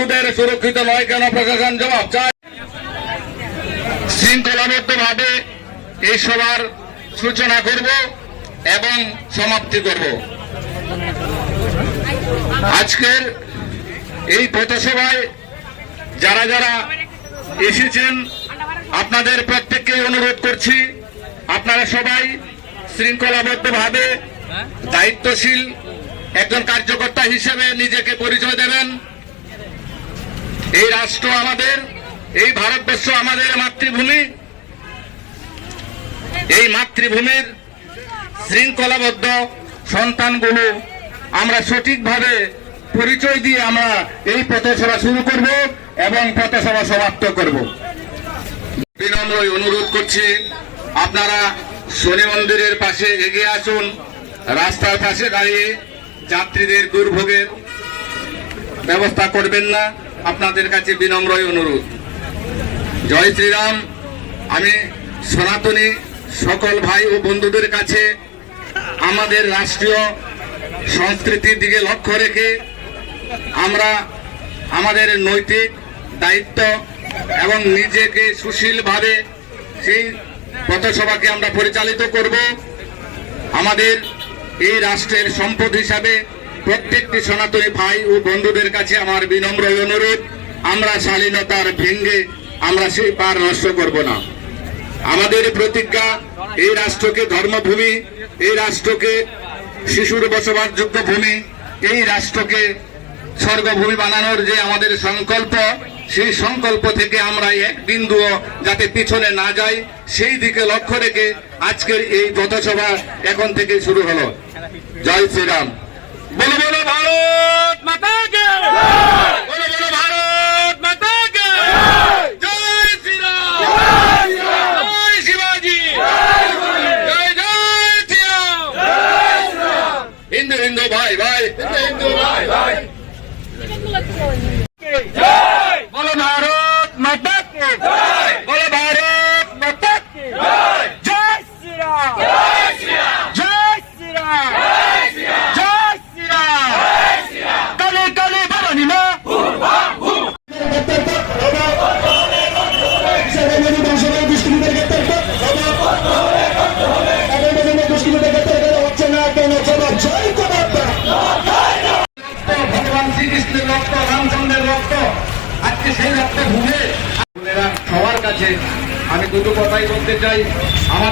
বন্ধুদের সুরক্ষিত নয় কেন প্রশাসন জবাব চায়। শৃঙ্খলাবদ্ধভাবে এই সভার সূচনা করব এবং সমাপ্তি করব। আজকের এই পথসভায় যারা যারা এসেছেন আপনাদের প্রত্যেককে অনুরোধ করছি, আপনারা সবাই শৃঙ্খলাবদ্ধভাবে দায়িত্বশীল একজন কার্যকর্তা হিসেবে নিজেকে পরিচয় দেবেন। এই রাষ্ট্র আমাদের, এই ভারতবর্ষ আমাদের মাতৃভূমি। এই মাতৃভূমির শৃঙ্খলাবদ্ধ সন্তানগুলো আমরা সঠিকভাবে পরিচয় দিয়ে আমরা এই পথসভা শুরু করব এবং পথসভা সমাপ্ত করব। বিনম্র অনুরোধ করছি, আপনারা শনি মন্দিরের পাশে এগিয়ে আসুন। রাস্তার পাশে দাঁড়িয়ে যাত্রীদের দুর্ভোগের ব্যবস্থা করবেন না, আপনাদের কাছে বিনম্র অনুরোধ। জয় শ্রীরাম। আমি সনাতনী সকল ভাই ও বন্ধুদের কাছে আমাদের রাষ্ট্রীয় সংস্কৃতির দিকে লক্ষ্য রেখে আমরা আমাদের নৈতিক দায়িত্ব এবং নিজেকে সুশীলভাবে সেই পথসভাকে আমরা পরিচালিত করব। আমাদের এই রাষ্ট্রের সম্পদ হিসাবে প্রত্যেকটি সনাতনী ভাই ও বন্ধুদের কাছে আমার বিনম্র অনুরোধ, আমরা শালীনতার ভেঙ্গে আমরা সেই পার নষ্ট করব না। আমাদের প্রতিজ্ঞা, এই রাষ্ট্রকে ধর্মভূমি, এই রাষ্ট্রকে শিশুর বসবাসযোগ্য ভূমি, এই রাষ্ট্রকে স্বর্গভূমি বানানোর যে আমাদের সংকল্প, সেই সংকল্প থেকে আমরা এক বিন্দুও যাতে পিছনে না যাই সেই দিকে লক্ষ্য রেখে আজকের এই পথসভা এখন থেকে শুরু হলো। জয় শ্রীরাম। বলো বলো ভারত মাতা কে, বলো বলো ভারত মাতা কে, জয় শ্রীরাম, জয় শিবাজি, জয় জয় শ্রীরাম। হিন্দু হিন্দু ভাই ভাই, হিন্দু ভাই ভাই, বলো ভারত মাতা কে, বলো ভারত মাতা কে, জয় শ্রীরাম, জয় শ্রীরাম, জয় শ্রীরাম, জয় শ্রীরাম। কালে কালে বাবানি মা ভগবান শ্রীকৃষ্ণের রক্ত, রামচন্দ্রের রক্ত, আজকে সেই রক্ত ভূমে সবার কাছে আমি দুটো কথাই বলতে চাই। আমাদের